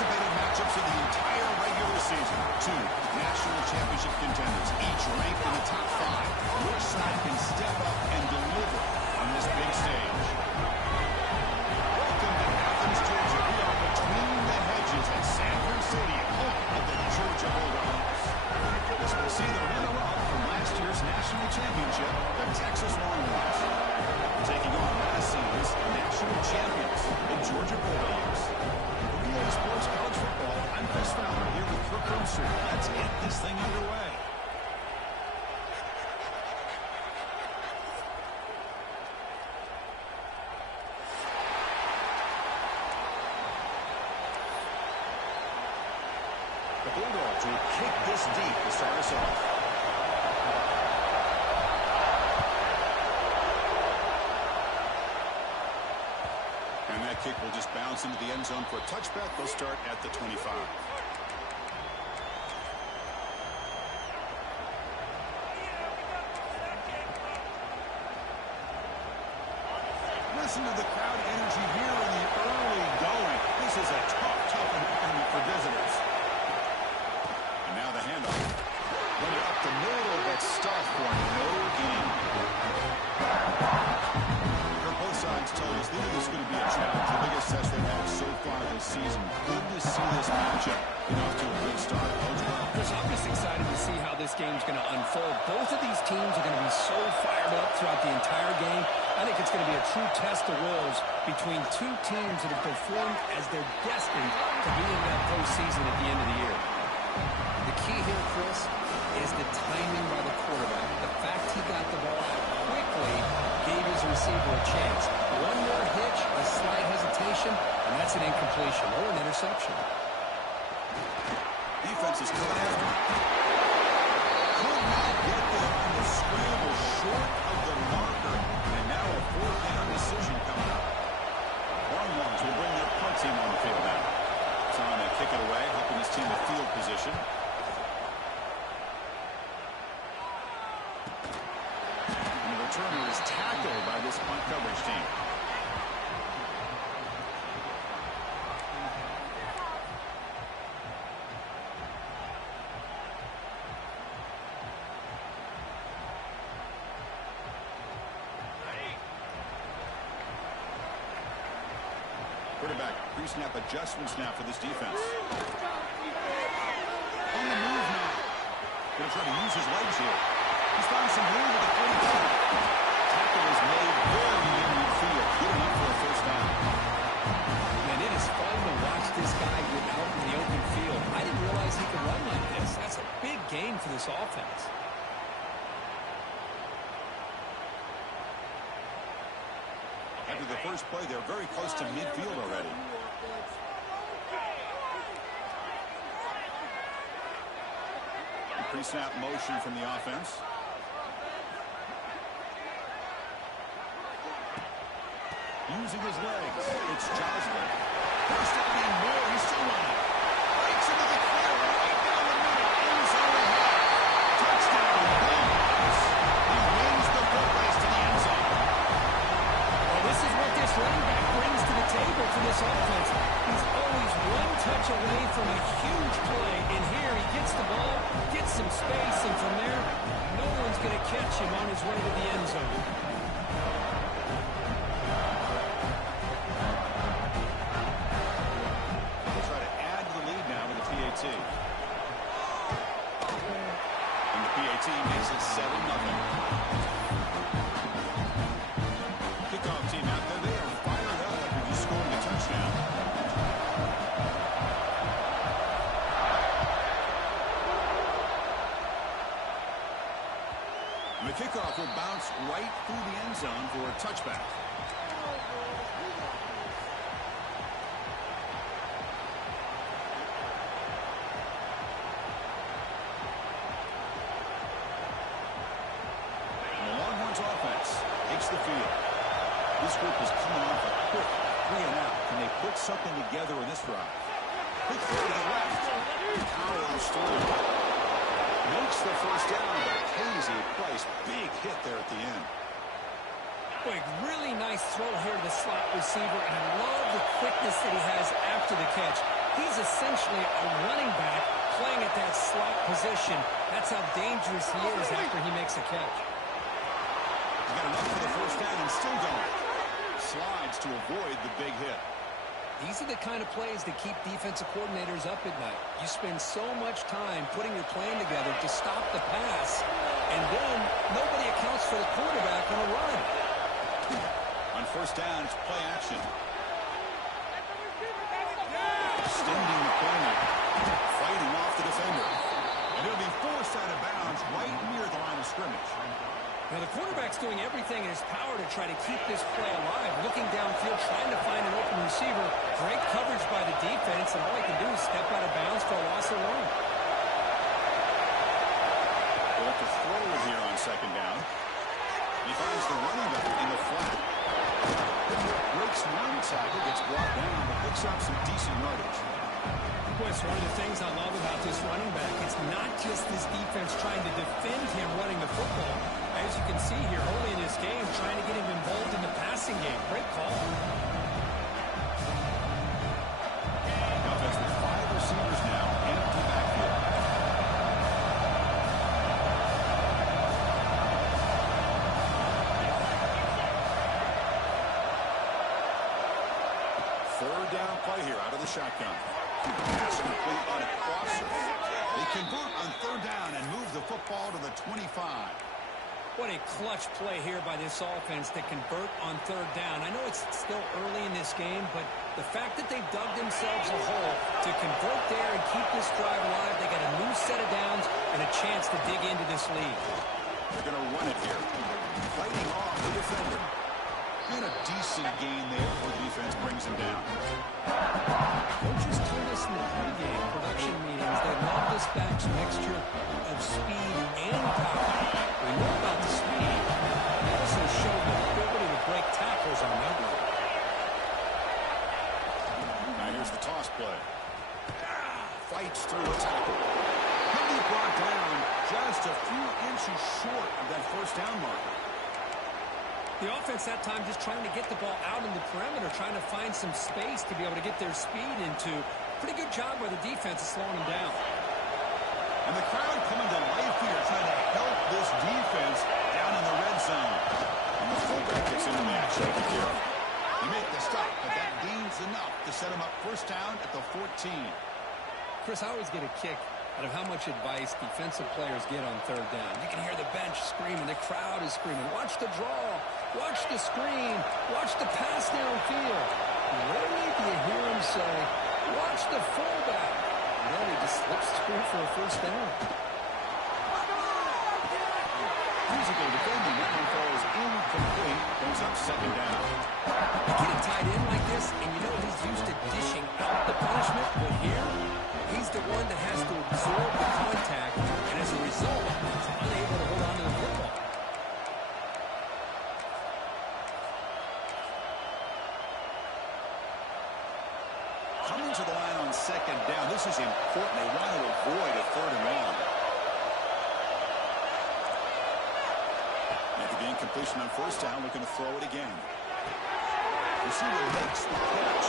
anticipated matchups of the entire regular season. Two national championship contenders, each ranked in the top 5. Which side can step up and deliver on this big stage? Welcome to Athens, Georgia. We are between the hedges at Sanford Stadium, home of the Georgia Bulldogs. This will see the runner-up from last year's national championship, the Texas Longhorns, taking on last season's national champions, the Georgia Bulldogs. UGA Sports College Football, I'm Chris Fowler here with Kirk Herbstreit. Let's get this thing underway. The Bulldogs will kick this deep to start us off. And that kick will just bounce into the end zone for a touchback. They'll start at the 25. Listen to the crowd energy here in the early going. This is a tough environment for visitors. And now the handoff. Run it up the middle, but stuffed for no gain. Both sides told us this is going to be a challenge, the biggest test they've had so far this season. Good to see this matchup get off to a good start. Chris, I'm just excited to see how this game's going to unfold. Both of these teams are going to be so fired up throughout the entire game. I think it's going to be a true test of wills between two teams that have performed as they're destined to be in that postseason at the end of the year. The key here, Chris, is the timing by the quarterback. The fact he got the ball out quickly gave his receiver a chance. One more hitch, a slight hesitation, and that's an incompletion or an interception. Defense is coming after him. Could not get there on the scramble, short of the marker, and now a fourth down decision coming up. Longhorns will bring their punt team on the field now. Trying to kick it away, helping his team with field position. Returner is tackled by this punt coverage team. Quarterback pre-snap adjustments now for this defense. On the move now. Going to try to use his legs here. He's found some room at the 45. Tackle is made very near midfield. Good enough for a first down. And it is fun to watch this guy get out in the open field. I didn't realize he could run like this. That's a big gain for this offense. After the first play, they're very close to midfield already. Pre-snap motion from the offense. Using his legs, it's Joslin. First down and more, he's still running. Breaks into the clear, right down the middle, end zone ahead. Touchdown, Bulldogs. He wins the foot race to the end zone. Well, this is what this running back brings to the table for this offense. He's always one touch away from a huge play, and here he gets the ball, gets some space, and from there, no one's going to catch him on his way to the end zone. And the PAT makes it 7-0. Kickoff team out there, they are fired up after just scoring a touchdown. And the kickoff will bounce right through the end zone for a touchback. The field. This group is coming off a quick 3-and-out. Can they put something together in this drive? Quick throw to the left. Power on Sterling. Makes the first down, but Casey Price, big hit there at the end. Boy, really nice throw here to the slot receiver, and I love the quickness that he has after the catch. He's essentially a running back playing at that slot position. That's how dangerous he is after he makes a catch. He's got enough for the first down and still going. Slides to avoid the big hit. These are the kind of plays that keep defensive coordinators up at night. You spend so much time putting your plan together to stop the pass, and then nobody accounts for the quarterback on a run. On first down, it's play action. Extending the corner, fighting off the defender. And it'll be forced out of bounds right near the line of scrimmage. Now, the quarterback's doing everything in his power to try to keep this play alive, looking downfield, trying to find an open receiver. Great coverage by the defense, and all he can do is step out of bounds for a loss of one. Well, to throw it here on second down. He finds the running back in the flat. Breaks one tackle, gets brought down, but picks up some decent yardage. Boy, it's one of the things I love about this running back. It's not just this defense trying to defend him running the football. As you can see here early in this game, trying to get him involved in the passing game. Great call. Offense with 5 receivers now, empty backfield. Third down play here out of the shotgun. Pass complete on a crosser. They convert on third down and move the football to the 25. What a clutch play here by this offense to convert on third down. I know it's still early in this game, but the fact that they've dug themselves a hole to convert there and keep this drive alive, they got a new set of downs and a chance to dig into this lead. They're going to run it here. Fighting off the defender. And a decent gain there before the defense brings him down. Coaches told us in the pregame production meetings they love this back's mixture of speed and power. We know about the speed. They also showed the ability to break tackles on that one. Now here's the toss play. Fights through a tackle. He'll be brought down just a few inches short of that first down marker. The offense that time just trying to get the ball out in the perimeter, trying to find some space to be able to get their speed into. Pretty good job by the defense of slowing them down. And the crowd coming to life here, trying to help this defense down in the red zone. And the fullback gets into the action here. He made the stop, but that gains enough to set him up first down at the 14. Chris, I always get a kick out of how much advice defensive players get on third down. You can hear the bench screaming, the crowd is screaming. Watch the draw, watch the screen, watch the pass downfield. Rarely do you hear him say, watch the fullback. No, he just slips through for a first down. Physical defending, that one falls incomplete, goes up second down. You get it tied in like this, and you know he's used to dishing out the punishment, but here, he's the one that has to absorb the contact, and as a result, he's unable to hold on to the football. Coming to the line on second down, this is important. They want to avoid a third and long. After the incompletion on first down, looking to throw it again. Receiver makes the catch.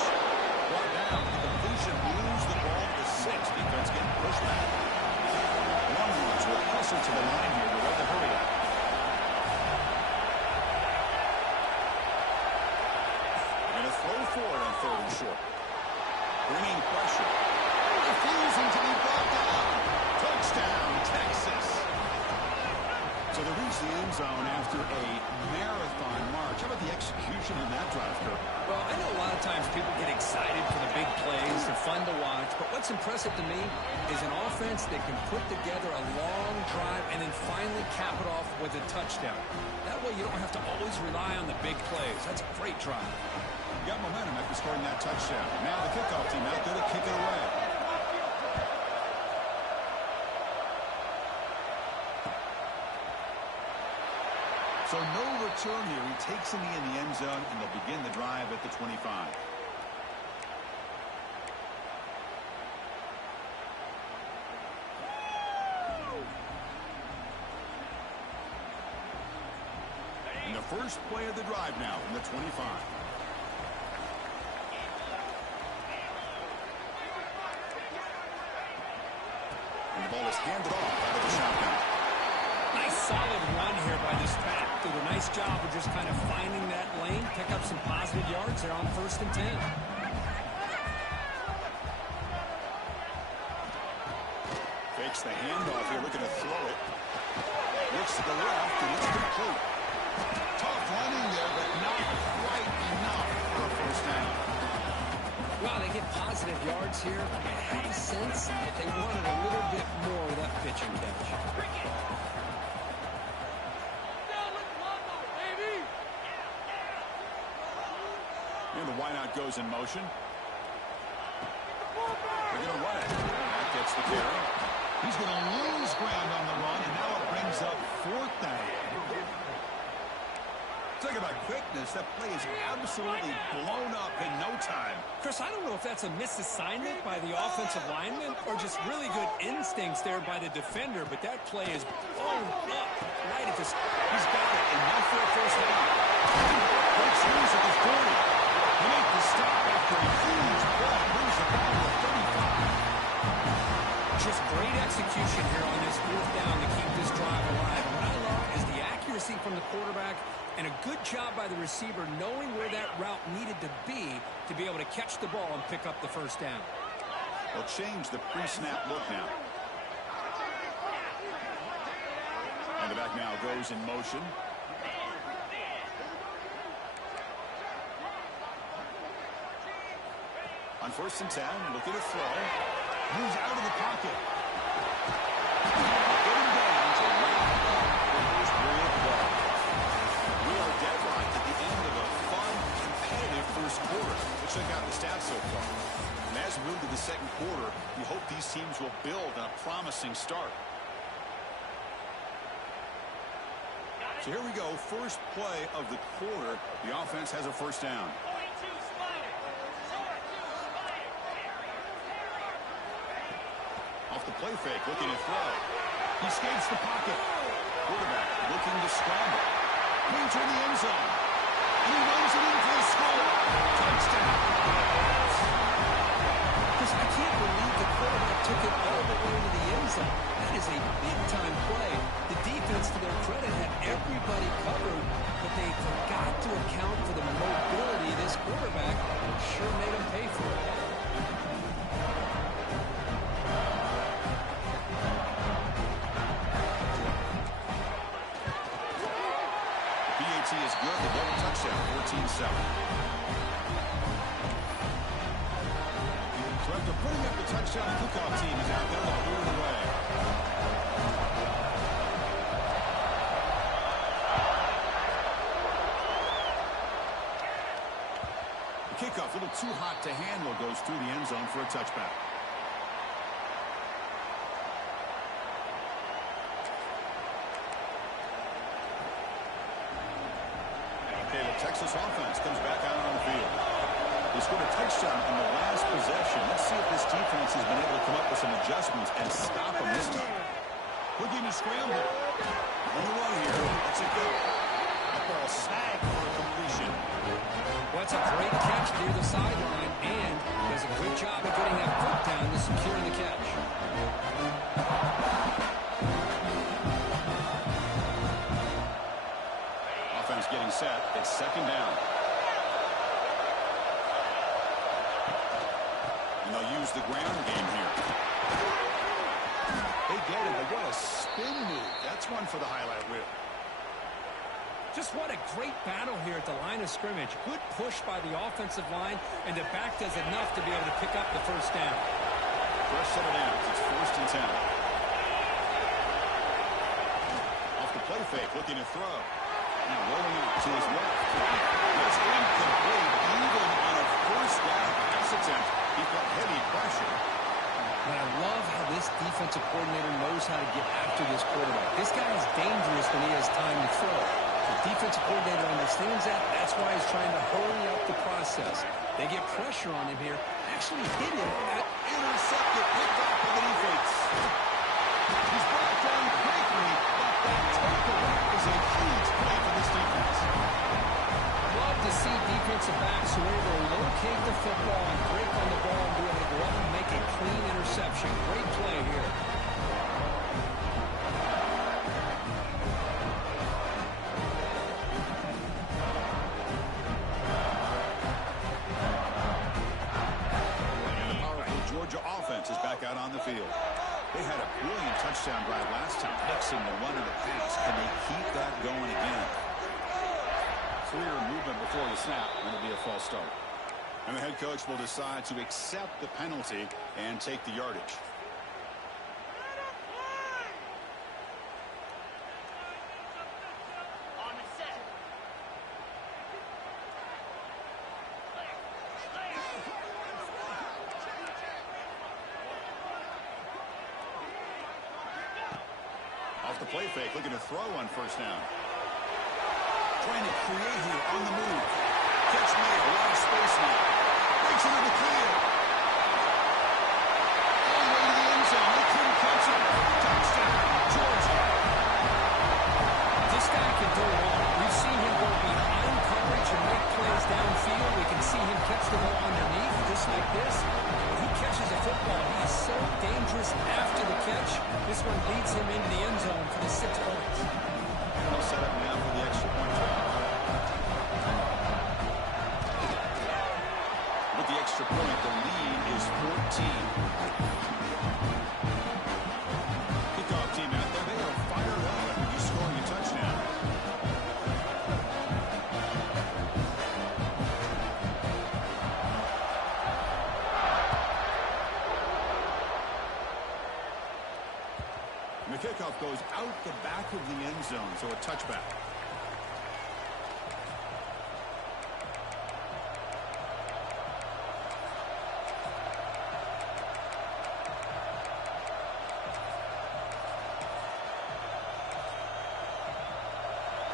Brought down. The completion moves the ball to the 6. Defense getting pushed back. Longhorns will hustle to the line here to let the hurry up. They're going to throw forward on third and short. Bringing pressure. Refusing to be brought down. Touchdown, Texas. So they reach the end zone after a marathon march. How about the execution on that drive, Kirk? Well, I know a lot of times people get excited for the big plays. They're fun to watch. But what's impressive to me is an offense that can put together a long drive and then finally cap it off with a touchdown. That way you don't have to always rely on the big plays. That's a great drive. Got momentum after scoring that touchdown. Now the kickoff team out there to kick it away. So no return here. He takes him in the end zone, and they'll begin the drive at the 25. And the first play of the drive now from the 25. And the ball is handed off out of the shotgun. Nice solid run here by this pack. Did a nice job of just kind of finding that lane, pick up some positive yards there on 1st and 10. Fakes the handoff here, looking to throw it. Looks to the left, and it's complete. Tough running there, but not quite enough for a first down. Well, they get positive yards here. I have a sense that they wanted a little bit more of that pitch and catch. And the wideout goes in motion. They're going to run it. That gets the carry. He's going to lose ground on the run, and now it brings up 4th down. Talk about quickness. That play is absolutely blown up in no time. Chris, I don't know if that's a misassignment by the offensive lineman or just really good instincts there by the defender, but that play is blown up right at this. He's got it, and now for a first down. Breaks loose at the 40. He made the stop after a huge play. Moves the ball to 35. Just great execution here on this 4th down to keep this drive alive. What I love is the accuracy from the quarterback and a good job by the receiver knowing where that route needed to be able to catch the ball and pick up the first down. They'll change the pre-snap look now. And the back now goes in motion. On 1st and 10, looking to throw. Moves out of the pocket. Getting down to wrap up the first period ball. We are deadlocked at the end of a fun, competitive first quarter. Let's check out the stats so far. And as we move to the second quarter, we hope these teams will build on a promising start. So here we go. First play of the quarter. The offense has a first down. Off the play fake, looking to throw. He skates the pocket. Quarterback looking to scramble. Brings her in the end zone. And he runs it in for the score. Touchdown. Because I can't believe the quarterback took it all the way to the end zone. That is a big-time play. The defense, to their credit, had everybody covered, but they forgot to account for the mobility of this quarterback. Sure made him pay for it. Is good. The double touchdown, 14-7. So after putting up the touchdown, the kickoff team is out there to clear it away. The kickoff, a little too hot to handle, goes through the end zone for a touchback. Texas offense comes back out on the field. They scored a touchdown in the last possession. Let's see if this defense has been able to come up with some adjustments and stop them this time. Looking to scramble. On the run here. That's a good. That ball snagged for a completion. Well, that's a great catch near the sideline, and does a good job of getting that foot down to secure the catch. Getting set. It's 2nd down. And they'll use the ground game here. They get it, but what a spin move. That's one for the highlight reel. Just what a great battle here at the line of scrimmage. Good push by the offensive line, and the back does enough to be able to pick up the first down. First set of downs. It's 1st and 10. Off the play fake, looking to throw. Now rolling out to his left. That's incomplete. Even on a first down pass attempt, he felt heavy pressure. And I love how this defensive coordinator knows how to get after this quarterback. This guy is dangerous when he has time to throw. The defensive coordinator understands that. That's why he's trying to hurry up the process. They get pressure on him here. Actually hit him at intercepted. Picked off with the defense. He's brought down quickly, but that takeaway is a huge play for this defense. Love to see defensive backs who are able to locate the football and break on the ball and be able to go up and make a clean interception. Great play here. back out on the field. They had a brilliant touchdown drive last time, mixing the run and the pass. Can they keep that going again? Clear movement before the snap, and it'll be a false start. And the head coach will decide to accept the penalty and take the yardage. Off the play fake, looking to throw on first down. Trying to create here on the move. Catch made, a lot of space now. Breaks into the clear. All the way to the end zone. They couldn't catch him. Touchdown, Georgia. This guy can go long. We've seen him go behind coverage and make plays downfield. We can see him catch the ball underneath, just like this. When he catches a football, he is so dangerous after the catch. This one leads him into the end zone for the 6 points. They'll set up now for the extra point try. With the extra point, the lead is 14. Kickoff team out there, they are fired up after just scoring a touchdown. And the kickoff goes out the back of the end zone, so a touchback.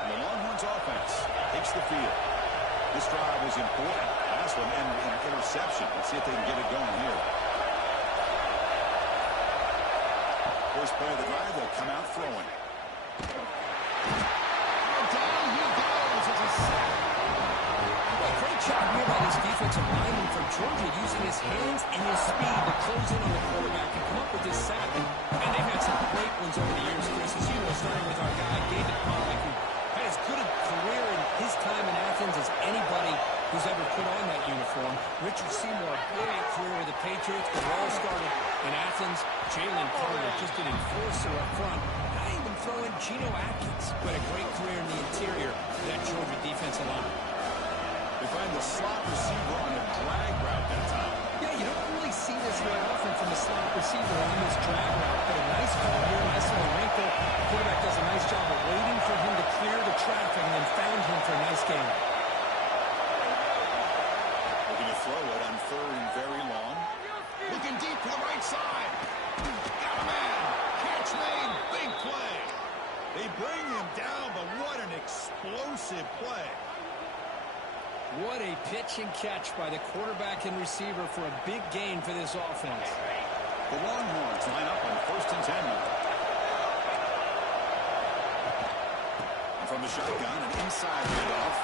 And the Longhorns offense takes the field. This drive is important. Last one and an interception. Let's see if they can get it going here. First play of the drive, they'll come out throwing. Down he goes. It's a sack. Well, great job here by this defensive lineman from Georgia, using his hands and his speed to close in on the quarterback and come up with this sack. And they've had some great ones over the years, Chris. As you know, starting with our guy, David Pollack, who had as good a career in his time in Athens as anybody who's ever put on that uniform. Richard Seymour, a brilliant career with the Patriots, but it all started in Athens. Jalen Carter, just an enforcer up front. Not even throwing Geno Atkins, but a great career in the interior of that Georgia defensive line. They find the slot receiver on a drag route that time. Yeah, you don't really see this very often from the slot receiver on this drag route, but a nice ball here, nice little wrinkle. The quarterback does a nice job of waiting for him to clear the traffic and then found him for a nice game. Looking to throw it on third and very long. Looking deep to the right side. Got a man. Catch made. Big play. They bring him down, but what an explosive play. What a pitch and catch by the quarterback and receiver for a big gain for this offense. The Longhorns line up on first and 10 now. And from the shotgun, an inside handoff.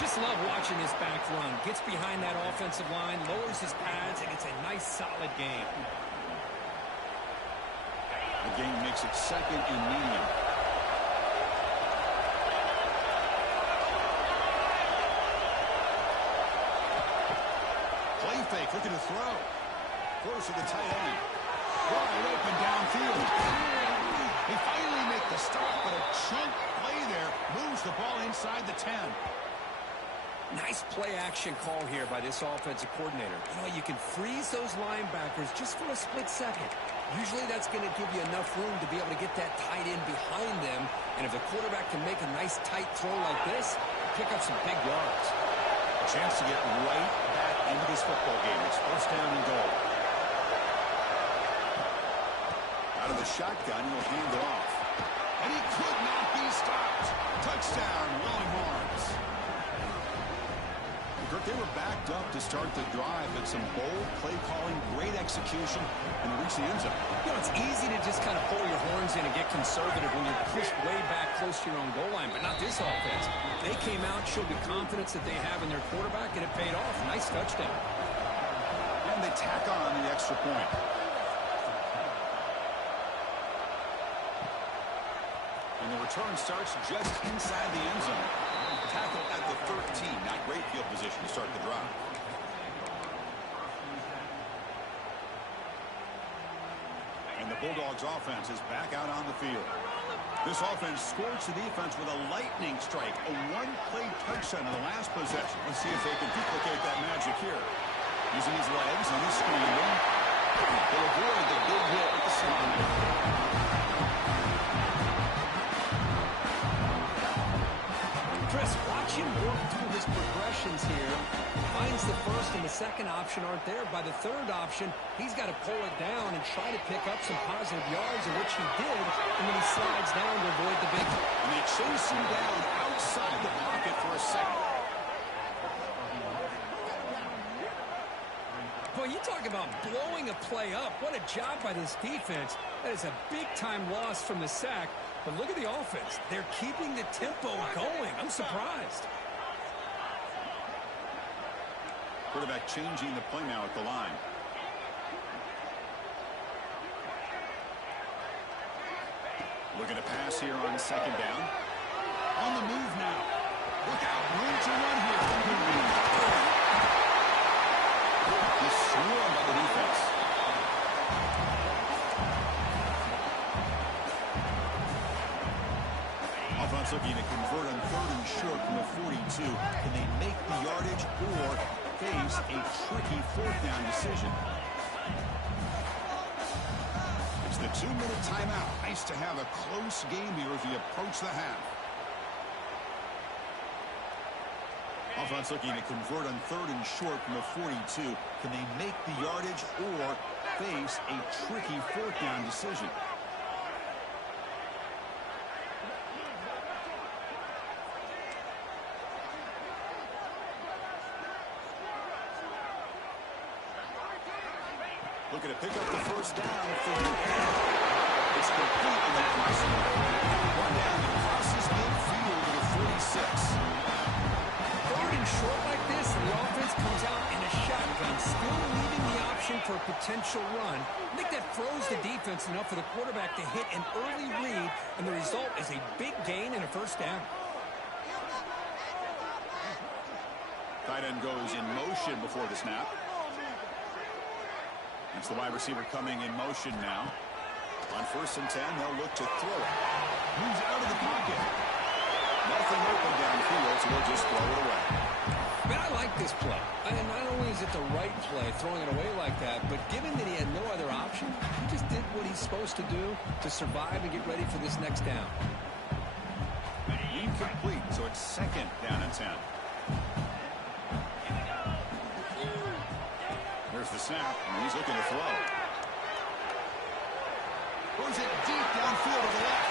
Just love watching this back run. Gets behind that offensive line, lowers his pads, and it's a nice, solid game. The game makes it second and medium. Play fake, looking to throw. Close to the tight end. Wide open downfield. They finally make the stop, but a chunk play there moves the ball inside the 10. Nice play-action call here by this offensive coordinator. You know, you can freeze those linebackers just for a split second. Usually that's going to give you enough room to be able to get that tight end behind them. And if the quarterback can make a nice tight throw like this, pick up some big yards. A chance to get right back into this football game. It's first down and goal. Out of the shotgun, he'll hand it off. And he could not be stopped. Touchdown, Longhorns. They were backed up to start the drive, but some bold play calling, great execution, and they reached the end zone. You know, it's easy to just kind of pull your horns in and get conservative when you're pushed way back close to your own goal line, but not this offense. They came out, showed the confidence that they have in their quarterback, and it paid off. Nice touchdown. And they tack on the extra point. And the return starts just inside the end zone. Tackle at the 13. Not great field position to start the drive. And the Bulldogs offense is back out on the field. This offense scorched the defense with a lightning strike, a one-play touchdown in the last possession. Let's see if they can duplicate that magic here. Using his legs and he's scrambling. He'll avoid the big hit with the side. Chris, watch him work through his progressions here. Finds the first and the second option aren't there. By the third option, he's got to pull it down and try to pick up some positive yards, of which he did, and then he slides down to avoid the big hit. And they chase him down outside the pocket for a second. Boy, you talk about blowing a play up. What a job by this defense. That is a big-time loss from the sack. But look at the offense. They're keeping the tempo going. I'm surprised. Quarterback changing the play now at the line. Looking to pass here on second down. On the move now. Look out. Room to run here. He's swarmed by the defense. Offense looking to convert on 3rd and short from the 42. Can they make the yardage or face a tricky 4th down decision? It's the 2-minute timeout. Nice to have a close game here as we approach the half. Offense looking to convert on 3rd and short from the 42. Can they make the yardage or face a tricky 4th down decision? Looking to pick up the first down for UGA. It's complete in the crossing. One down and crosses midfield to the 46. 3rd and short like this, and the offense comes out in a shotgun, still leaving the option for a potential run. I think that froze the defense enough for the quarterback to hit an early read, and the result is a big gain and a first down. Tight end goes in motion before the snap. It's the wide receiver coming in motion now. On 1st and 10, they'll look to throw it. Moves out of the pocket. Nothing open downfield, so we'll just throw it away. Man, I like this play. And not only is it the right play, throwing it away like that, but given that he had no other option, he just did what he's supposed to do to survive and get ready for this next down. Incomplete, so it's 2nd down and 10. There's the snap, and he's looking to throw. Throws it deep downfield to the left.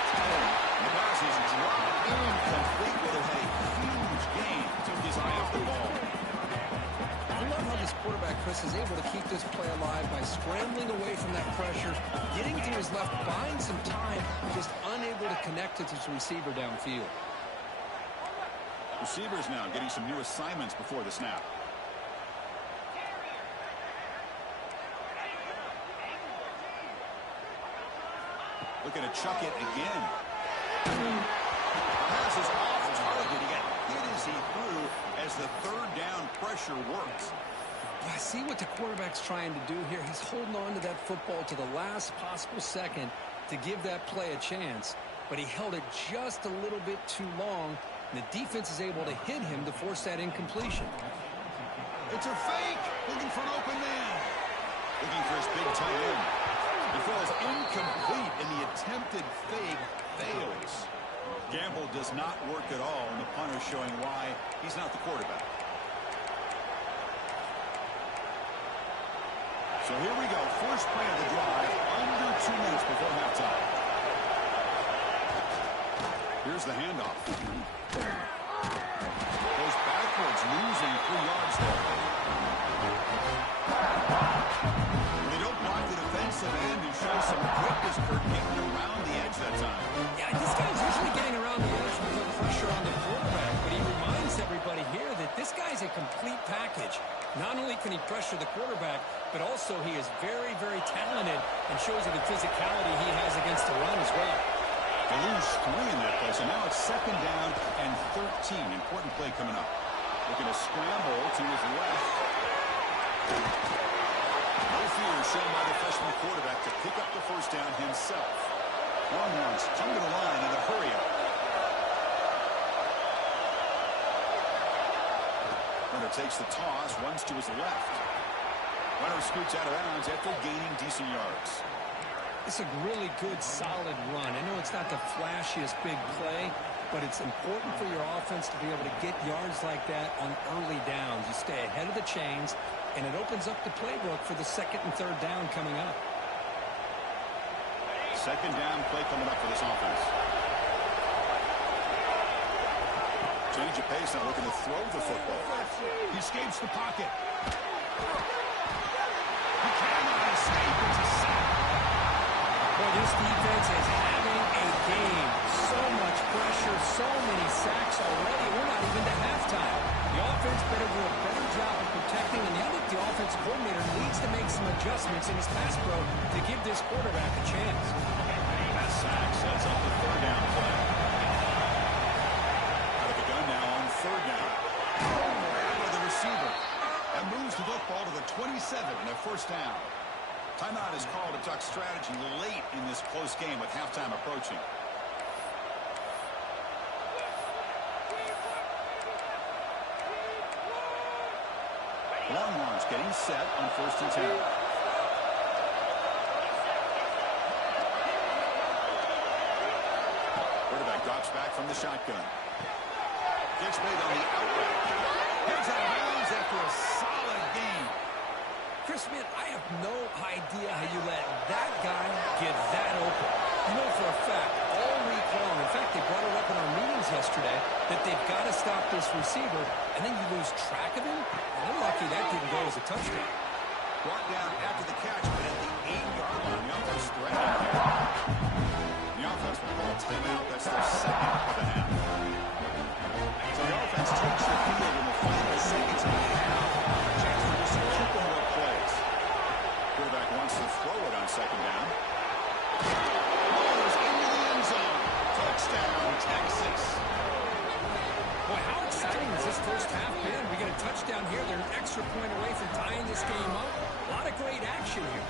The pass is dropped incomplete, but it had a huge gain. Took his eye off the ball. I love how this quarterback, Chris, is able to keep this play alive by scrambling away from that pressure, getting to his left, buying some time, just unable to connect it to his receiver downfield. Receivers now getting some new assignments before the snap. Looking to chuck it again. Pass is off target. He got hit as he threw as the 3rd down pressure works. I see what the quarterback's trying to do here. He's holding on to that football to the last possible second to give that play a chance. But he held it just a little bit too long. And the defense is able to hit him to force that incompletion. It's a fake. Looking for an open man. Looking for his big tight end. He falls incomplete, and the attempted fake fails. Gamble does not work at all, and the punter showing why he's not the quarterback. So here we go. First play of the drive, under 2 minutes before halftime. Here's the handoff. Goes backwards, losing 3 yards there. They don't block the defensive end, who shows some quickness, Kurt, getting around the edge that time. Yeah, this guy's usually getting around the edge with the pressure on the quarterback, but he reminds everybody here that this guy's a complete package. Not only can he pressure the quarterback, but also he is very, very talented and shows you the physicality he has against the run as well. They lose 3 in that play, so now it's 2nd down and 13. Important play coming up. Looking to scramble to his left. No fear shown by the freshman quarterback to pick up the first first down himself. Longhorns come to the line in a hurry-up. Runner takes the toss, runs to his left. Runner scoots out of bounds after gaining decent yards. It's a really good, solid run. I know it's not the flashiest big play, but it's important for your offense to be able to get yards like that on early downs. You stay ahead of the chains, and it opens up the playbook for the second and third down coming up. Second down play coming up for this offense. Change of pace now, looking to throw the football. He escapes the pocket. He cannot escape. It's a sack. Boy, this defense is having a game. So much pressure, so many sacks already. We're not even to halftime. The offense better do a better job of protecting, and I think the offensive coordinator needs to make some adjustments in his pass pro to give this quarterback a chance. That sack sets up the third down play. Out of the gun now on third down. By the receiver. That moves the football to the 27 and a first down. Timeout is called to duck strategy late in this close game with halftime approaching. Longhorns getting set on 1st and 10. Quarterback drops back from the shotgun. Kicks made on the outright. Heads out of bounds after a solid game. Chris, man, I have no idea how you let that guy get that open. You know for a fact, all week long, in fact, they brought it up in our meetings yesterday, that they've got to stop this receiver, and then you lose track of him. They're lucky that didn't go as a touchdown. Brought down after the catch, but at the 8-yard line, the offense threatening here. The offense will call a timeout. That's their second of the half. So the offense takes the field in the final seconds of the half. Chance for just a couple more plays. Quarterback wants to throw it on second down. Rolls into the end zone. Touchdown, Texas. Boy, how exciting has this first half been? We get a touchdown here. They're an extra point away from tying this game up. A lot of great action here.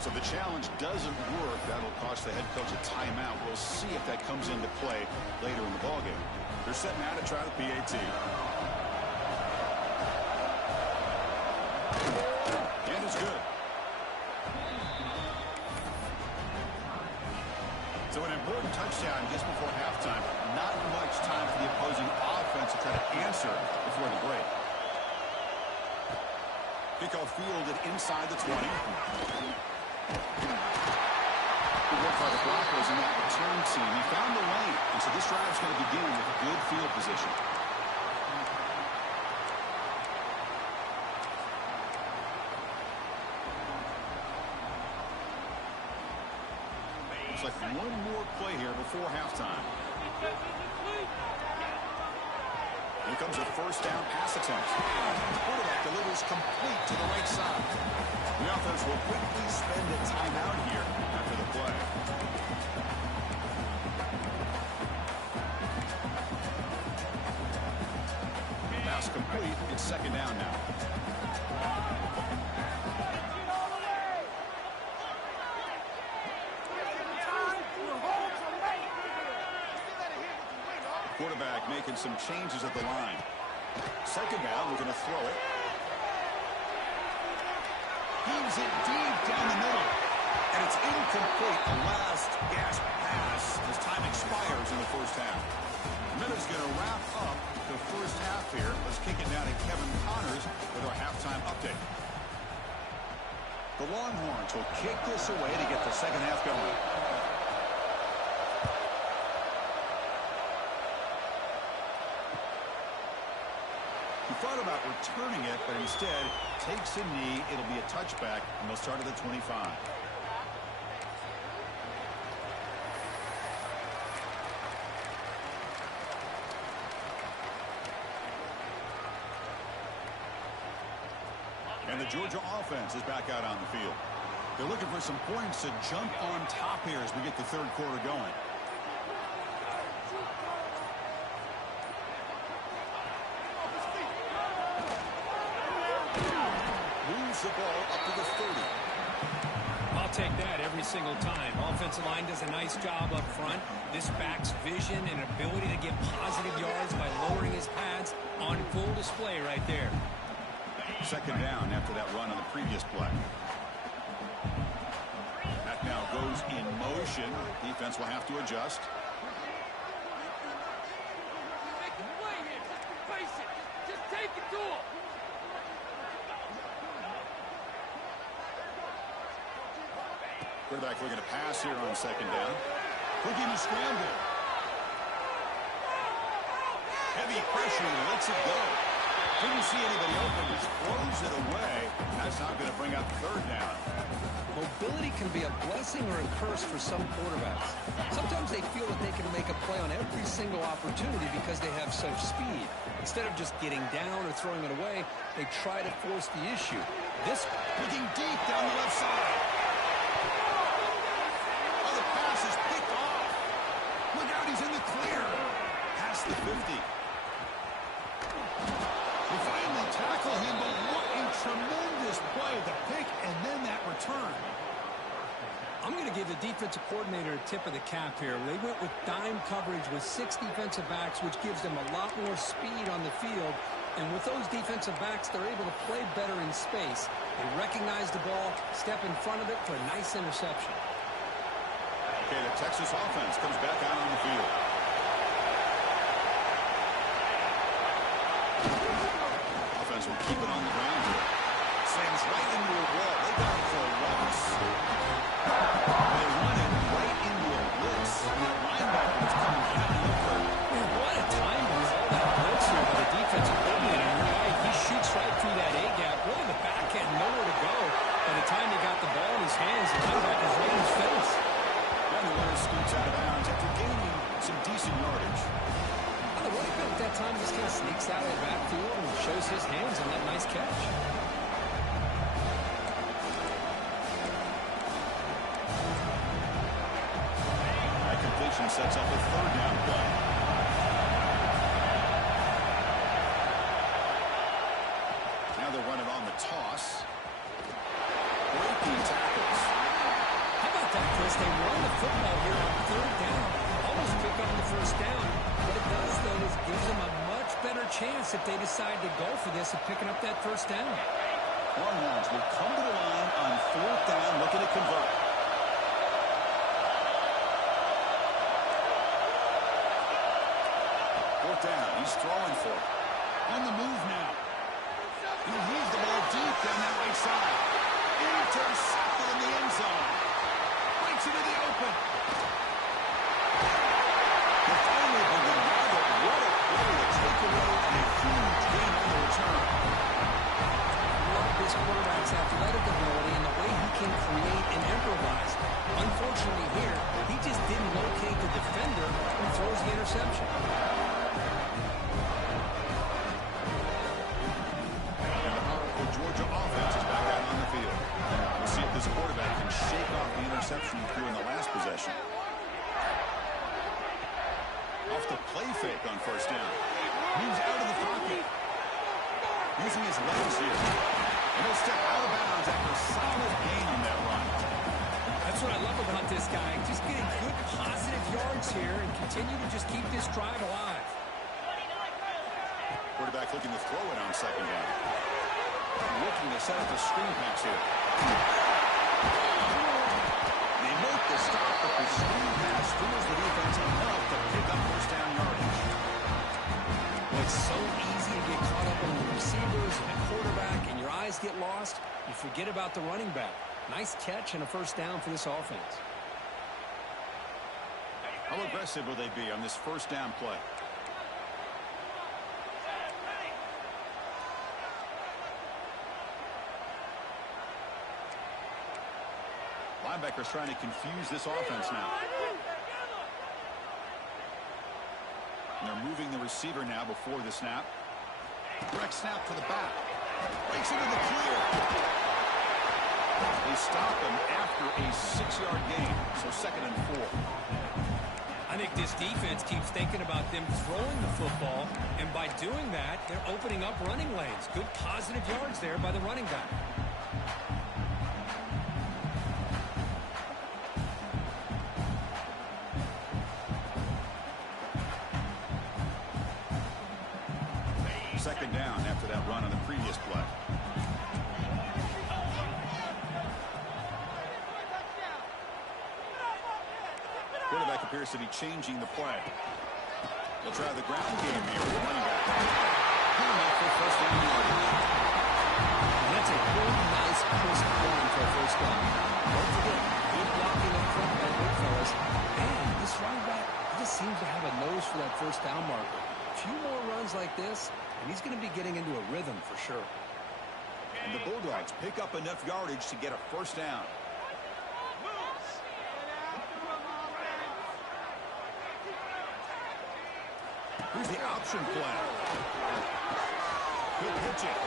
So the challenge doesn't work. That'll cost the head coach a timeout. We'll see if that comes into play later in the ballgame. They're set now to try the PAT. And it's good. So an important touchdown just before halftime. Not much time for the opposing offense to try to answer before the break. Kickoff fielded inside the 20. Good work by the blockers in that return team. He found the lane, and so this drive is going to begin with a good field position. Looks like one more play here before halftime. Here comes a first down pass attempt. The quarterback delivers complete to the right side. The offense will quickly spend a timeout here after the play. Pass complete. It's second down now. Quarterback making some changes at the line. Second down, we're going to throw it. Heaves it deep down the middle. And it's incomplete. The last gasp pass as time expires in the first half. Minutes going to wrap up the first half here. Let's kick it down to Kevin Connors with our halftime update. The Longhorns will kick this away to get the second half going. He thought about returning it, but instead takes a knee. It'll be a touchback, and they'll start at the 25. And the Georgia offense is back out on the field. They're looking for some points to jump on top here as we get the third quarter going. Moves the ball up to the 30. I'll take that every single time. Offensive line does a nice job up front. This back's vision and ability to get positive yards by lowering his pads on full display right there. Second down after that run on the previous play. That now goes in motion. Defense will have to adjust. Quarterback looking to pass here on second down. Looking to scramble. Heavy pressure, lets it go. Didn't see anybody open, just throws it away. That's not going to bring up third down. Mobility can be a blessing or a curse for some quarterbacks. Sometimes they feel that they can make a play on every single opportunity because they have such speed. Instead of just getting down or throwing it away, they try to force the issue. This looking deep down the left side. Oh, the pass is picked off. Look out, he's in the clear. Past the 50. They finally tackle him, but what a tremendous play. The pick and then that return. I'm going to give the defensive coordinator a tip of the cap here. They went with dime coverage with 6 defensive backs, which gives them a lot more speed on the field. And with those defensive backs, they're able to play better in space. They recognize the ball, step in front of it for a nice interception. Okay, the Texas offense comes back out on the field. Offense will keep it on the ground here. Slams right into a wall. They got it for a loss. They run it right into a blitz. And that linebacker is coming down the curve. Man, what a time to all that blitz here by the defensive coordinator. He shoots right through that A-gap. Really, the back had nowhere to go. By the time he got the ball in his hands, the linebacker's right in his face. And the runner scoots out of bounds after gaining some decent yardage. The running back at that time just kind of sneaks out of the backfield and shows his hands on that nice catch. That completion sets up a third down play. Now they're running on the toss. Breaking tackles. How about that, Chris? They run the football here on third down. Almost pick up the first down. What it does, though, is gives them a much better chance if they decide to go for this of picking up that first down. Longhorns will come to the line on fourth down, looking to convert. Fourth down, he's throwing for it. On the move now. He heaves the ball deep down that right side. Intercepted in the end zone. Breaks into the open. They finally bring him down, but what a play to take away and a huge gain on the return. Love this quarterback's athletic ability and the way he can create and improvise. Unfortunately here, he just didn't locate the defender and throws the interception. The Georgia offense is back out on the field. We'll see if this quarterback can shake off the interception he threw in the last possession. Off the play fake on first down. Moves out of the pocket. Using his legs here. And he'll step out of bounds after a solid gain on that run. That's what I love about this guy. Just getting good positive yards here and continue to just keep this drive alive. Quarterback looking to throw it on second down. Looking to set up a screen pass here. They make the stop, but the screen pass fools the defense enough to pick up first down yardage. Well, it's so easy to get caught up on the receivers and the quarterback, and your eyes get lost. You forget about the running back. Nice catch and a first down for this offense. How aggressive will they be on this first down play? Linebackers trying to confuse this offense now. And they're moving the receiver now before the snap. Direct snap to the back. Breaks into the clear. stop him after a 6-yard gain. So 2nd and 4. I think this defense keeps thinking about them throwing the football, and by doing that, they're opening up running lanes. Good positive yards there by the running back. Second down after that run on the previous play. Quarterback appears to be changing the play. They'll try the ground game here with the running back. For first down yardage. And that's a good, nice, crisp run for a first down. Don't forget, good blocking up front by both fellas. And this running back just seems to have a nose for that first down marker. A few more runs like this, and he's going to be getting into a rhythm for sure. And the Bulldogs pick up enough yardage to get a first down. Here's the option play. Good pitching.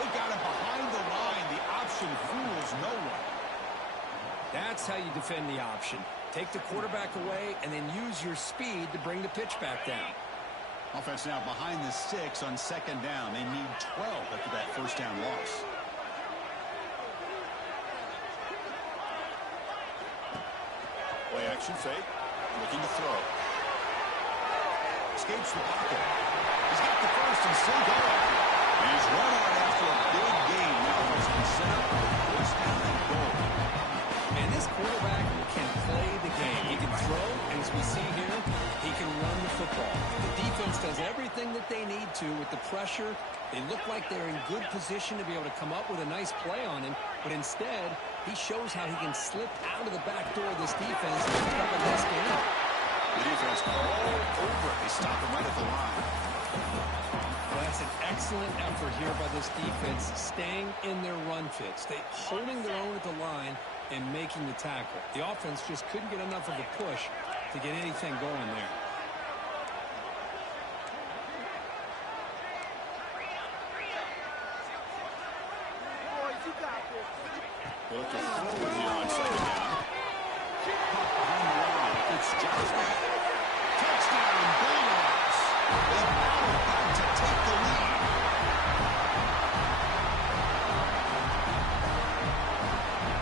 They got him behind the line. The option fools no one. That's how you defend the option. Take the quarterback away and then use your speed to bring the pitch back down. Offense now behind the 6 on 2nd down. They need 12 after that first down loss. Play action fake. Looking to throw. Escapes the pocket. He's got the first and still going. And he's run out after a big gain. Now he's been set up for first down and goal. And this quarterback can play the game. He can throw, and as we see here, he can run the football. The defense does everything that they need to with the pressure. They look like they're in good position to be able to come up with a nice play on him, but instead, he shows how he can slip out of the back door of this defense and pick up a nice game. The defense all over. They stop him right at the line. Well, that's an excellent effort here by this defense, staying in their run fits. They holding their own at the line and making the tackle. The offense just couldn't get enough of a push to get anything going there. They'll look to throw it here on 2nd down. Behind the line. It's Johnson. Touchdown, Bulldogs. They battle back to take the lead.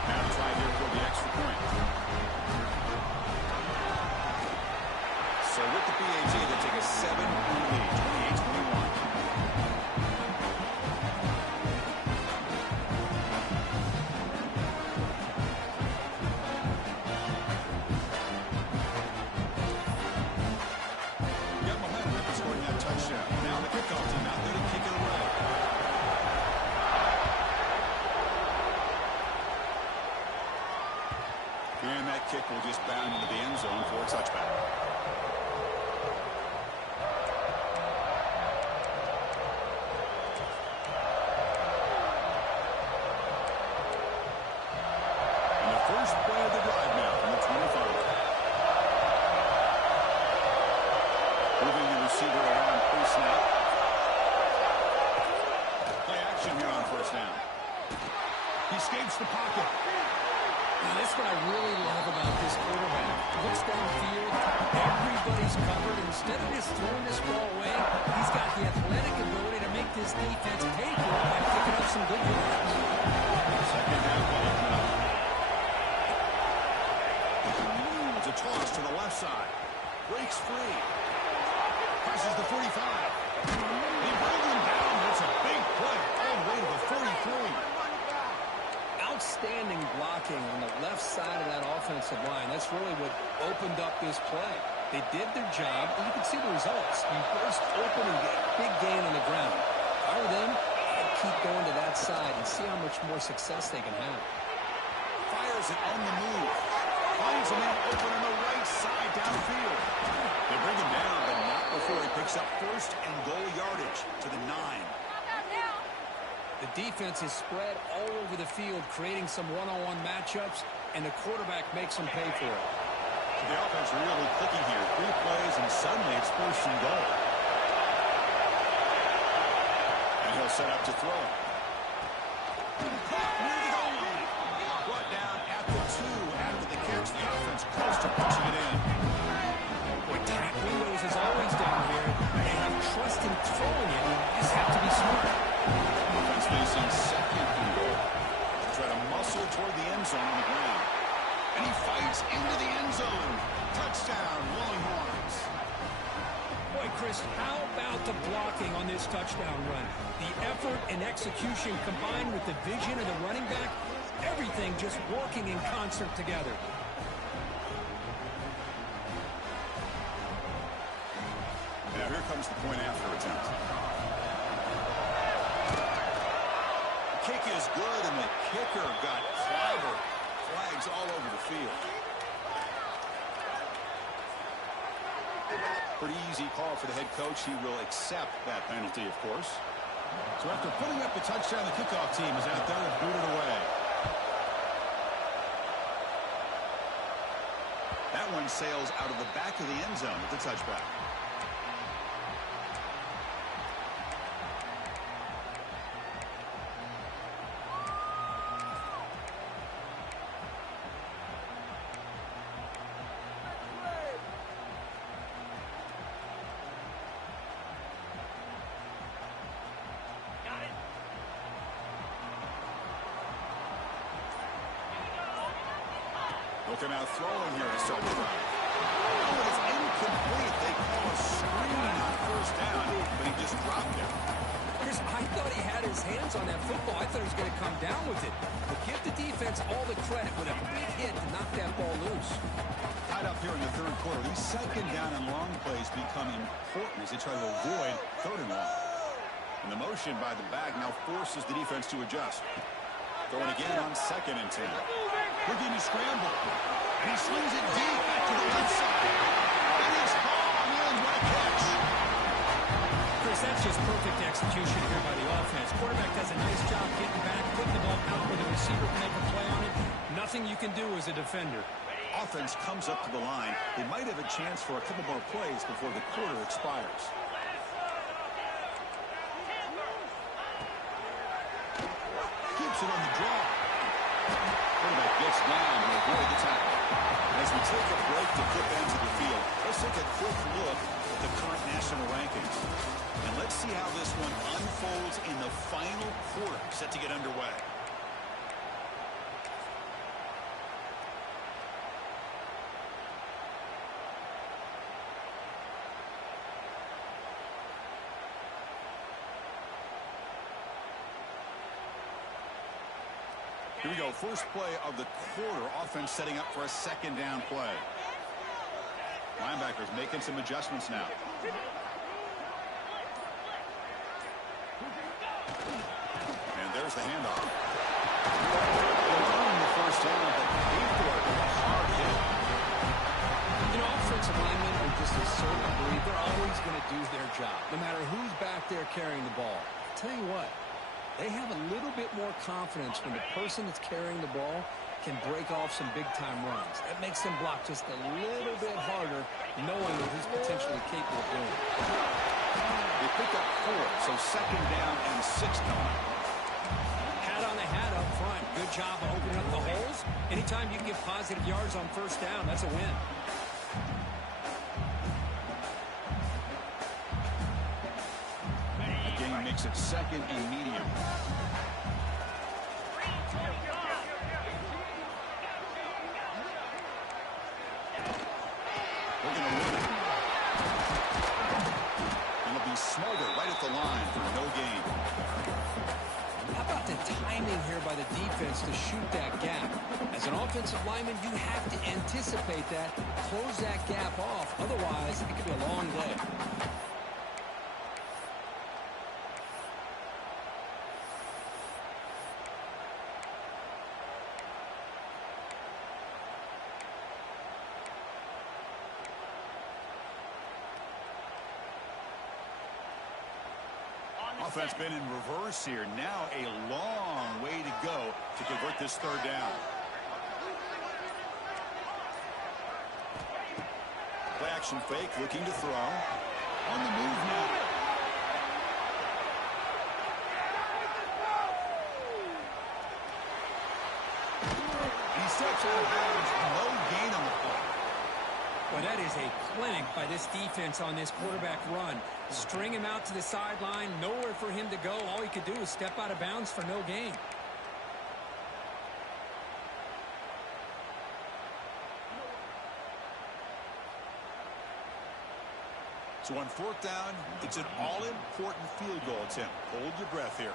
Now to try here for the extra point. So with the PAT, they take a 7-point lead, 28-21. And that kick will just bound into the end zone for a touchback. And the first play of the drive now from the 25. Moving the receiver around pre-snap. Play action here on first down. He escapes the pocket. Now, that's what I really love about this quarterback. Looks downfield, everybody's covered. Instead of just throwing this ball away, he's got the athletic ability to make this defense pay for it by picking up some good yards. Second down ball coming up. It's a toss to the left side. Breaks free. Passes the 45. They bring him down. It's a big play all the way to the 43. Outstanding blocking on the left side of that offensive line. That's really what opened up this play. They did their job, and you can see the results. You burst open and get a big gain on the ground. If I were them, I'd keep going to that side and see how much more success they can have. Fires it on the move. Finds a man open on the right side downfield. They bring him down, but not before he picks up first and goal yardage to the 9. The defense is spread all over the field, creating some one-on-one matchups, and the quarterback makes them pay for it. The offense really clicking here. 3 plays, and suddenly it's first and goal. And he'll set up to throw. Near the goal line. two after the catch. The offense close to punching it in. Boy, tight windows as always down here. They have trust in throwing it. You just have to be smart. Offense facing second and goal. Try to muscle toward the end zone on the ground. And he fights into the end zone. Touchdown, Longhorns. Boy, Chris, how about the blocking on this touchdown run? The effort and execution combined with the vision of the running back, everything just working in concert together. Now here comes the point after attempt. The kick is good, and the kicker got clobbered. Flags all over the field. Pretty easy call for the head coach. He will accept that penalty, of course. So after putting up the touchdown, the kickoff team is out there and booted away. That one sails out of the back of the end zone with the touchback. Looking out throwing here to start the drive. Oh, it's incomplete. They call a screen on first down, but he just dropped it. Chris, I thought he had his hands on that football. I thought he was going to come down with it. But give the defense all the credit with a big hit to knock that ball loose. Tied up here in the third quarter. These second down and long plays become important as they try to avoid third and long. And the motion by the back now forces the defense to adjust. Throwing again on 2nd and 10. Looking to scramble. And he slings it deep back to the left side. It is hauled in. What a catch. Chris, that's just perfect execution here by the offense. Quarterback does a nice job getting back, putting the ball out where the receiver can make a play on it. Nothing you can do as a defender. Offense comes up to the line. They might have a chance for a couple more plays before the quarter expires. Keeps it on the draw. Quarterback gets down to avoid the tackle. As we take a break to flip ends of the field, let's take a quick look at the current national rankings. And let's see how this one unfolds in the final quarter set to get underway. Here we go. First play of the quarter. Offense setting up for a second down play. Linebackers making some adjustments now. And there's the handoff. The first down, but hard hit. You know, offensive linemen are just a certain breed. They're always going to do their job, no matter who's back there carrying the ball. I'll tell you what. They have a little bit more confidence when the person that's carrying the ball can break off some big-time runs. That makes them block just a little bit harder, knowing what he's potentially capable of doing. They pick up 4, so second down and 6 coming. Hat on the hat up front. Good job of opening up the holes. Anytime you can get positive yards on first down, that's a win. Makes it second and medium. They're going to win it. And it'll be Smolder right at the line for no gain. How about the timing here by the defense to shoot that gap? As an offensive lineman, you have to anticipate that, close that gap off. Otherwise, it could be a long day. Offense been in reverse here. Now a long way to go to convert this third down. Play action fake, looking to throw. On the move now. He steps out of bounds, no gain on the play. Well, that is a clinic by this defense on this quarterback run. String him out to the sideline, nowhere for him to go. All he could do was step out of bounds for no gain. So on fourth down, it's an all-important field goal attempt. Hold your breath here.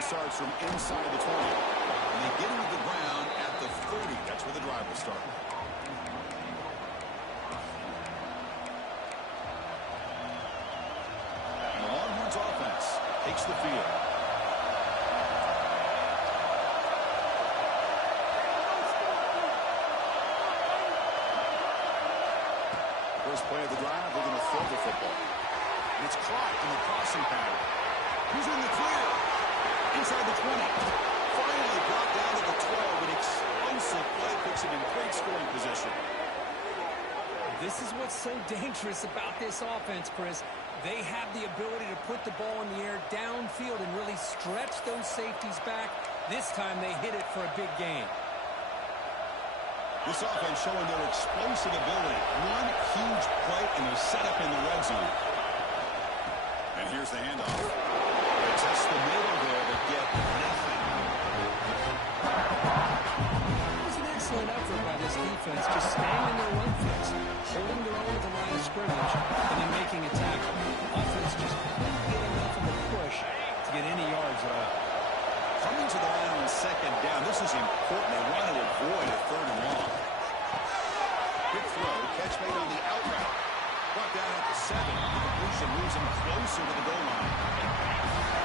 Starts from inside the 20. And they get into the ground at the 30. That's where the drive will start. And the Longhorns offense takes the field. First play of the drive, they're going to throw the football. And it's caught in the crossing pattern. Who's in the clear? Inside the 20. Finally brought down to the 12. An explosive play puts him in great scoring position. This is what's so dangerous about this offense, Chris. They have the ability to put the ball in the air downfield and really stretch those safeties back. This time they hit it for a big gain. This offense showing their explosive ability. One huge play and they're set up in the red zone. And here's the handoff. They test the middle there, but get nothing. It was an excellent effort by this defense, just staying in their run fix, holding their own at the line of scrimmage, and then making a tackle. Offense just couldn't get enough of a push to get any yards at all. Coming to the line on second down, this is important. They want to avoid a third and long. Quick throw, catch made on the out route. Brought down at the 7. The completion moves him closer to the goal line.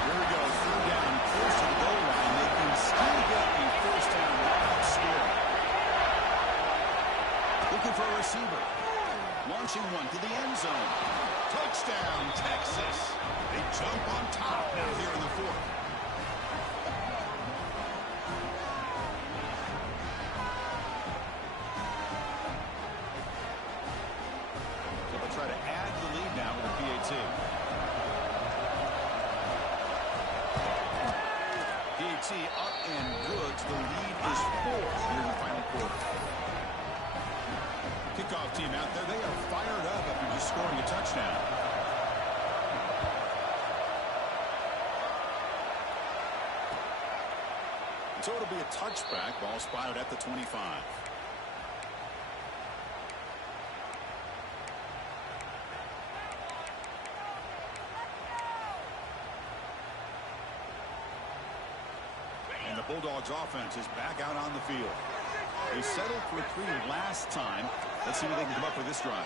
Here we go, third down, close to the goal line. They can still get a first down without scoring. Looking for a receiver. Launching one to the end zone. Touchdown, Texas. They jump on top now here in the fourth. Try to add the lead now with a PAT. PAT up and good. The lead is 4 here in the final quarter. Kickoff team out there. They are fired up after just scoring a touchdown. So it'll be a touchback. Ball spotted at the 25. Bulldogs offense is back out on the field. They settled for 3 last time. Let's see what they can come up with this drive.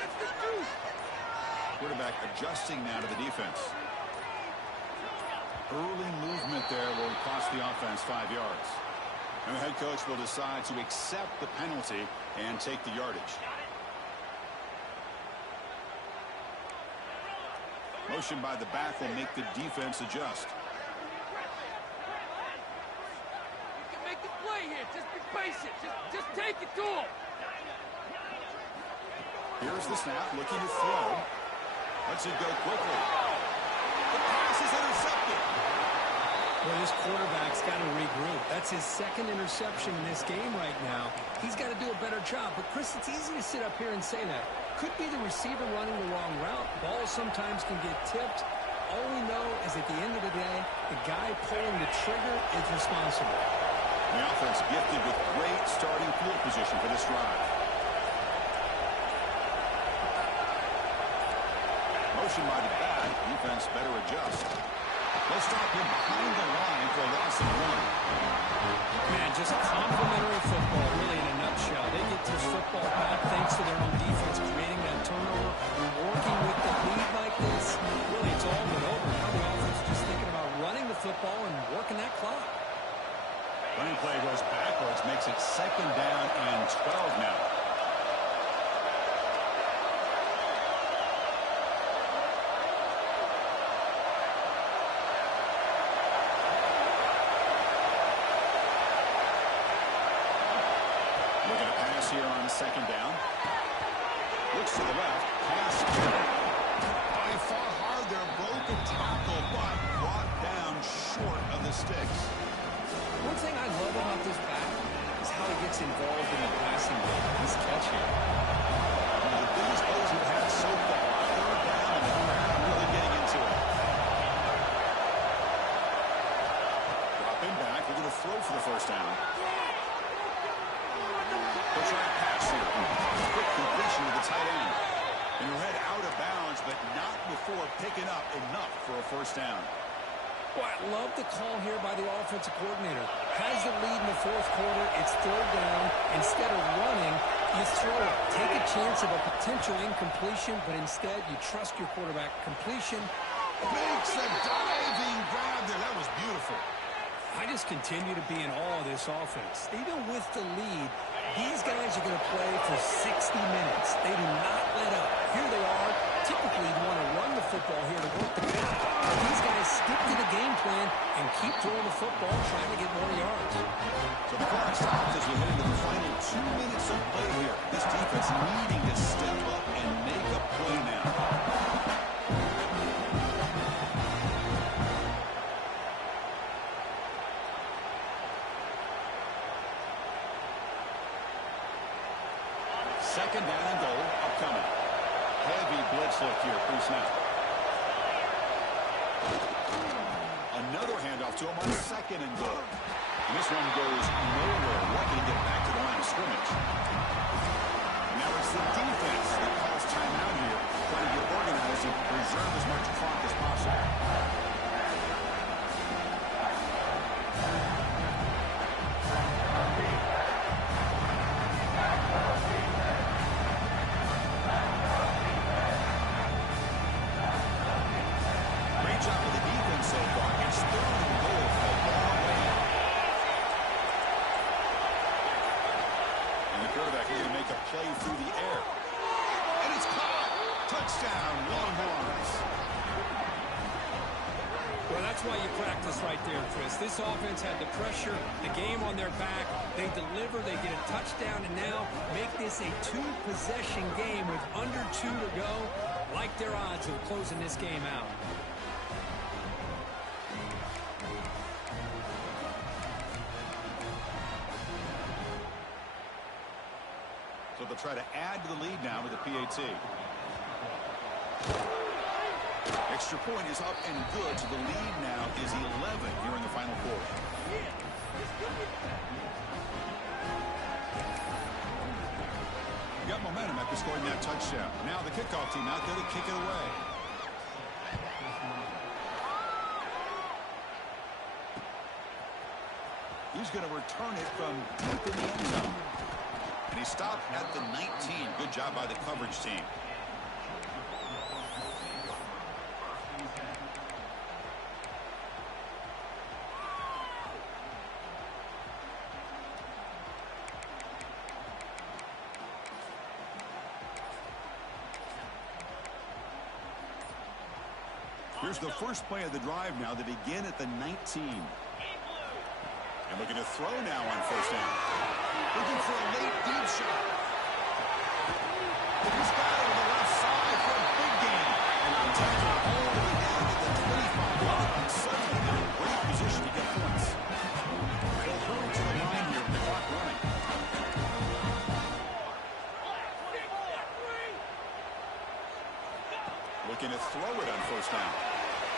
Quarterback adjusting now to the defense. Early movement there will cost the offense 5 yards. And the head coach will decide to accept the penalty and take the yardage. Motion by the back will make the defense adjust. Patient. Just take it to him. Here's the snap, looking to throw. Lets it go quickly. The pass is intercepted. Well, this quarterback's got to regroup. That's his second interception in this game right now. He's got to do a better job. But, Chris, it's easy to sit up here and say that. Could be the receiver running the wrong route. Balls sometimes can get tipped. All we know is at the end of the day, the guy pulling the trigger is responsible. The offense gifted with great starting field position for this drive. Motion by the back. Defense better adjust. They'll stop him behind the line for a loss of 1. Man, just complimentary football, really, in a nutshell. They get this football back thanks to their own defense, creating that turnover, working with the lead like this. Really, it's all but over. Now the offense is just thinking about running the football and working that clock. Running play goes backwards, makes it second down and 12 now. offense here on second down. Looks to the left. Pass. By far hard there. Broken tackle, but brought down short of the sticks. One thing I love about this back is how he gets involved in the passing game. This catch here. One of the biggest plays we've had so far. Third down, and the crowd really getting into it. Dropping back. We're going to throw for the first down. They'll try to pass here. Quick completion to the tight end. And you're head out of bounds, but not before picking up enough for a first down. Well, I love the call here by the offensive coordinator. Has the lead in the fourth quarter. It's third down. Instead of running, you throw it. Take a chance of a potential incompletion, but instead you trust your quarterback. Completion. Makes a diving grab there. That was beautiful. I just continue to be in awe of this offense. Even with the lead, these guys are going to play for 60 minutes. They do not let up. Here they are. Typically, you want to run the football here to work the clock. These guys stick to the game plan and keep throwing the football, trying to get more yards. So the clock stops as we head into the final 2 minutes of play here. This defense needing to step up and make a play now. Second down and goal upcoming. Heavy blitz look here pre-snap. Another handoff to him on second and goal. And this one goes nowhere. Lucky to get back to the line of scrimmage. Now it's the defense that calls timeout here, trying to get organized and preserve as much clock as possible. Play through the air. And it's caught. Touchdown, Longhorns. Well, that's why you practice right there, Chris. This offense had the pressure, the game on their back. They deliver, they get a touchdown, and now make this a two-possession game with under 2 to go. Like their odds of closing this game out. So they'll try to add to the lead now with the PAT. Extra point is up and good, so the lead now is 11 here in the final quarter. Got momentum after scoring that touchdown. Now the kickoff team out there to kick it away. He's going to return it from deep in the end zone. And he stopped at the 19. Good job by the coverage team. Here's the first play of the drive now. They begin at the 19. And looking to throw now on first down. Looking for a late deep shot. He's got it on the left side for a big gain. And on time all the way down to the 25. Suddenly in a great position to get points. They'll hurry to the line here with the clock running. Looking to throw it on first down.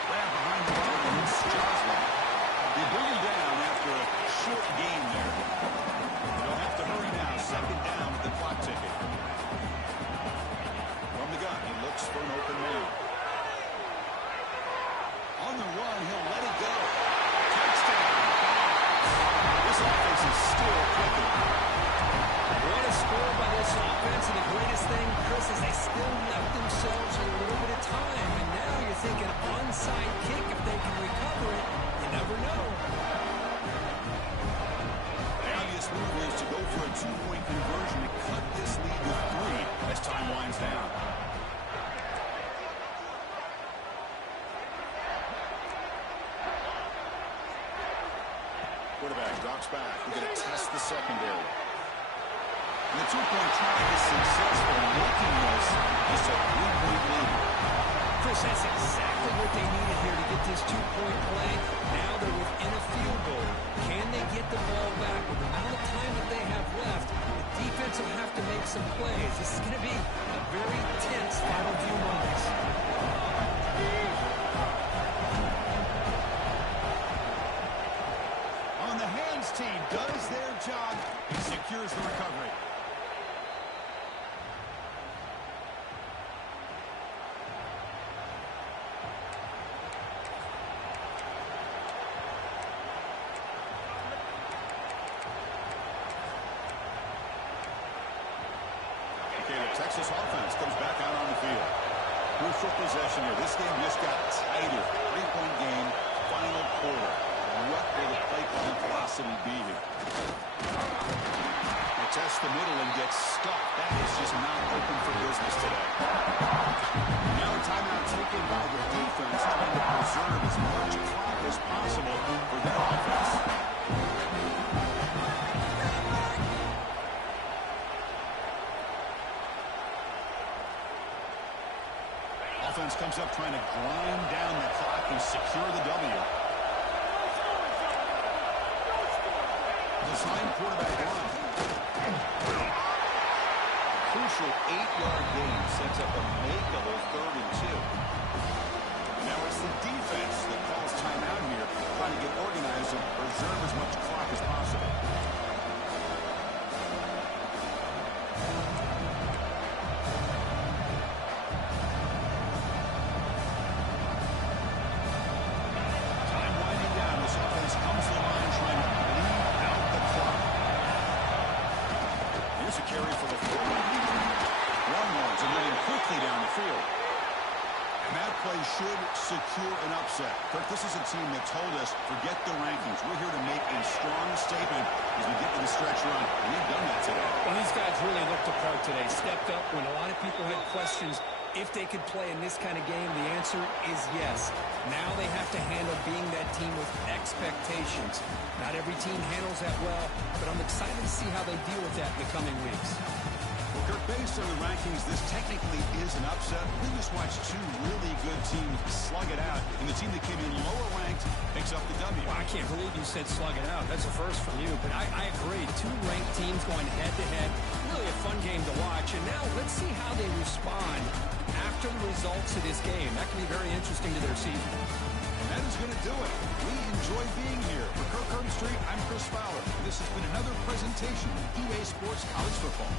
Grab behind the line and it's Joslin. They bring him down after a short gain there. They'll have to hurry now. Second down with the clock ticking. From the gun, he looks for an open man. On the run, he'll let it go. Touchdown. This offense is still clicking. What a score by this offense, and the greatest thing, Chris, is they still left themselves a little bit of time. And now you're thinking onside kick, if they can recover it, you never know. The obvious move is to go for a two-point conversion to cut this lead to 3 as time winds down. Quarterback drops back. We're going to test the secondary. The two-point try is successful, making this just a three-point lead. Chris, that's exactly what they needed here to get this two-point play. Now they're within a field goal. Can they get the ball back with the amount of time that they have left? The defense will have to make some plays. This is going to be a very tense final few moments. On the hands team does their job and secures the recovery. Okay, the Texas offense comes back out on the field. Crucial possession here. This game just got tighter. Three-point game, final quarter. What will the play-calling velocity be here? They test the middle and get stuffed. That is just not open for business today. Now a timeout taken by the defense, trying to preserve as much clock as possible for their offense. Offense comes up trying to grind down the clock and secure the W. Design quarterback run. Crucial 8-yard gain sets up a makeable 3rd and 2. Now it's the defense that calls timeout here, trying to get organized and preserve as much clock as possible. Carry for the 4. One runs and running quickly down the field. And that play should secure an upset. Kirk, this is a team that told us, forget the rankings. We're here to make a strong statement as we get to the stretch run. And they've done that today. Well, these guys really looked the part today. Stepped up when a lot of people had questions if they could play in this kind of game. The answer is yes. Now they have to handle being that team with expectations. Not every team handles that well, but I'm excited to see how they deal with that in the coming weeks. Well, Kirk, based on the rankings, this technically is an upset. We just watched two really good teams slug it out, and the team that came in lower ranked picks up the W. Well, I can't believe you said slug it out. That's a first from you, but I agree. Two ranked teams going head-to-head. Really a fun game to watch, and now let's see how they respond after the results of this game. That can be very interesting to their season. And that is going to do it. We enjoy being here. For Kirk Street, I'm Chris Fowler. This has been another presentation of EA Sports College Football.